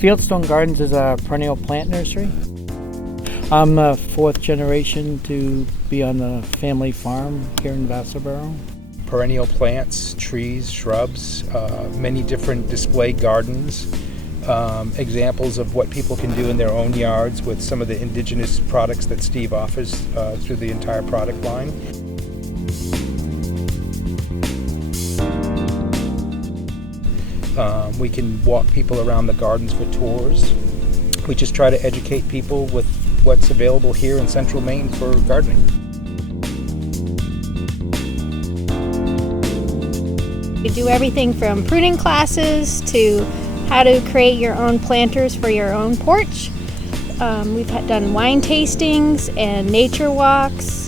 Fieldstone Gardens is a perennial plant nursery. I'm the fourth generation to be on the family farm here in Vassalboro. Perennial plants, trees, shrubs, many different display gardens, examples of what people can do in their own yards with some of the indigenous products that Steve offers through the entire product line. We can walk people around the gardens for tours. We just try to educate people with what's available here in central Maine for gardening. We do everything from pruning classes to how to create your own planters for your own porch. We've done wine tastings and nature walks.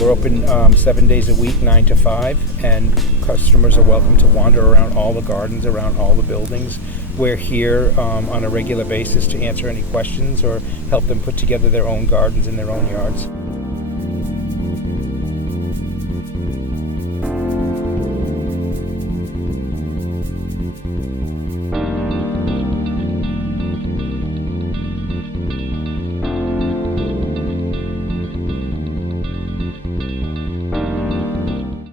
We're open 7 days a week, 9 to 5, and customers are welcome to wander around all the gardens, around all the buildings. We're here on a regular basis to answer any questions or help them put together their own gardens in their own yards.